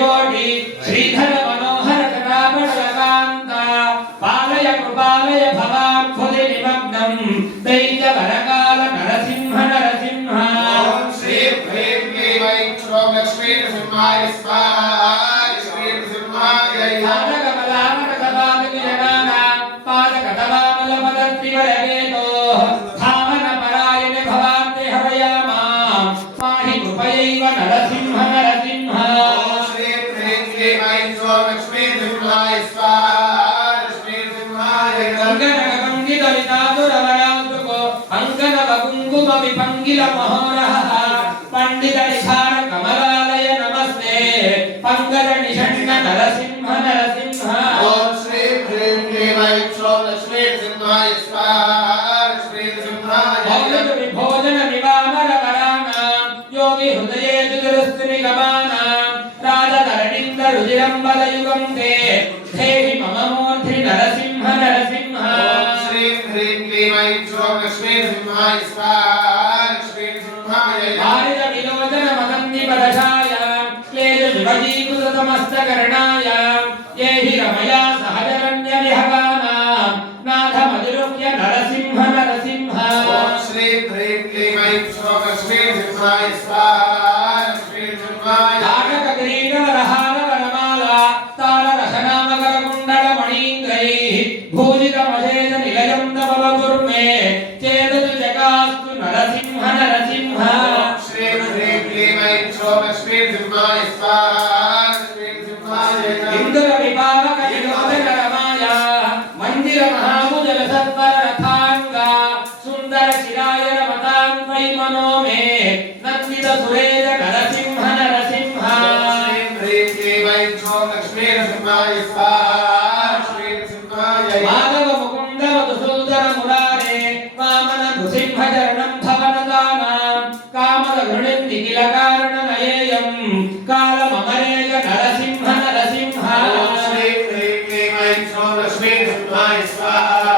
कोटि श्रीधर मनोहर जटापटलकान्त पालय कृपालय भवाब्धुति निमग्नं दैत्य वरकाल नरसिंह नरसिंह ओम श्री ह्रीं क्लीं ऐं श्रों लक्ष्मी नृसिंहाय स्वाहा श्री नृसिंहाय पादकमलामरकपादविजनानां पादकटवामलपदत्रिवरगेतो धावन परायण भवान्ते हरयामा पाहि कृपयैव नरसिंह नरसिंह ओम श्री ह्रीं क्लीं ऐं श्रों लक्ष्मी नृसिंहाय स्वाहा श्री नृसिंहाय अंगनगंगितलितादुरवराजुको अंगनवकुङ्कुम विपङ्गिल महोरहः पंडित निखार कमलालय नमस्ते पंकज निषण्ण नरसिंह नरसिंह ओम श्री ह्रीं क्लीं ऐं श्रों लक्ष्मी नृसिंहाय स्वाहा श्री नृसिंहाय भोजन विभोजन विवामर वराणां योगी हृदये जुगुरुस्त्रि गमानां राजधरणीन्द्र रुजिरम्बल युगं ते देहि मम मूर्ति नरसिंह नरसिंह ओम श्री ह्रीं क्लीं ऐं श्रों लक्ष्मी नृसिंहाय स्वाहा श्री नृसिंहाय भारित विलोचन मदन्ति पदशाय क्लेश विभजीकृत समस्तकर्णाय ये हि रमया सहजरण्य विहगानां नाथ मधुरुक्य नरसिंह नरसिंह ओम श्री ह्रीं क्लीं ऐं श्रों लक्ष्मी नृसिंहाय स्वाहा श्री नृसिंहाय तारक किरीटवरहार वरमाला तार रसनामकर कुण्डल मणीन्द्रैः भूषितमशेष निलयं तव गुरुमे चेतु जगास्तु नरसिंह नरसिंह श्री ह्रीं क्लीं ऐं श्रों लक्ष्मी नृसिंहाय स्वाहा श्री नृसिंहाय इंद्र विपावक विलोचन रमाया मंदिर महामुजल सत्वर रथांगा सुंदर शिराय रमतां त्वयि मनो मे नंदित सुरेश नरसिंह नरसिंह श्री ह्रीं क्लीं ऐं श्रों लक्ष्मी नृसिंहाय स्वाहा श्री नृसिंहाय माधव मुकुंद मधुसूदन मुरारे वामन नृसिंह चरणं भवनदानां कामद घृणिं निखिल कारण नयेयं कालममरेय नरसिंह नरसिंह ओम श्री ह्रीं क्लीं ऐं श्रों लक्ष्मी नृसिंहाय स्वाहा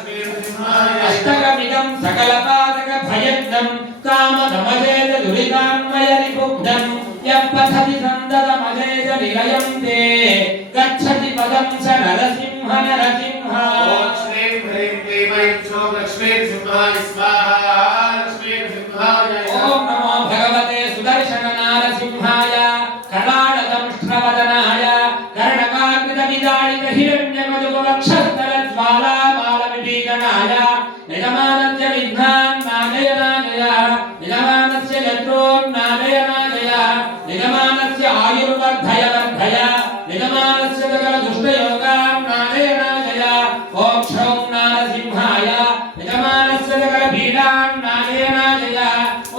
श्री नृसिंहाय अष्टकमिदं सकलपातक भयज्ञं कामदमजेत दुरितान्वय निपुग्धं यः पठति सन्दतमजेत निलयं ते गच्छति पदं स नरसिंह नरसिंह ओम श्री ह्रीं क्लीं ऐं श्रों लक्ष्मी नृसिंहाय स्वाहा श्री नृसिंहाय ओम नमो भगवते सुदर्शन नारसिंहाय कलाडदंष्ट्रवदनाय कर्णकाकृतविदाडित हिरण्यकजुगवक्षस्थल ज्वाला बालविभीषणाय यजमानस्य विघ्नान् नाशय नाशय यजमानस्य शत्रून् नाशय नाशय यजमानस्य आयुर्वर्धय वर्धय यजमानस्य सकल दुष्टयोगान् नाशय नाशय ओम क्षौं नारसिंहाय यजमानस्य सकल पीडान् नाशय नाशय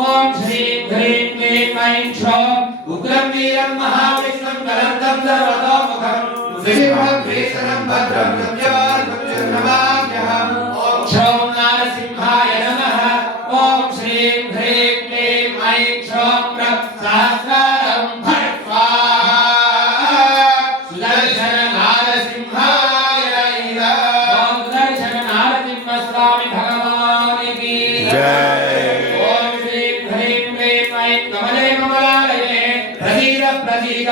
ओम श्री ह्रीं क्लीं ऐं क्षौं उग्रं वीरं महाविष्णुं गलन्तं सर्वतोमुखं नृसिंहं भीषणं भद्रं नमाम्यहम् ओम क्षौं नारसिंहाय नमः ओम श्रीं ह्रीं क्लीं ऐं क्षौं सहस्रारं भट्वा सुदर्शन नारसिंहाय ओम सुदर्शन नारसिंह स्वामी भगवान की जय। ओम श्रीं ह्रीं क्लीं ऐं कमले कमलालये प्रसीद प्रसीद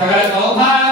सकल सौभाग्य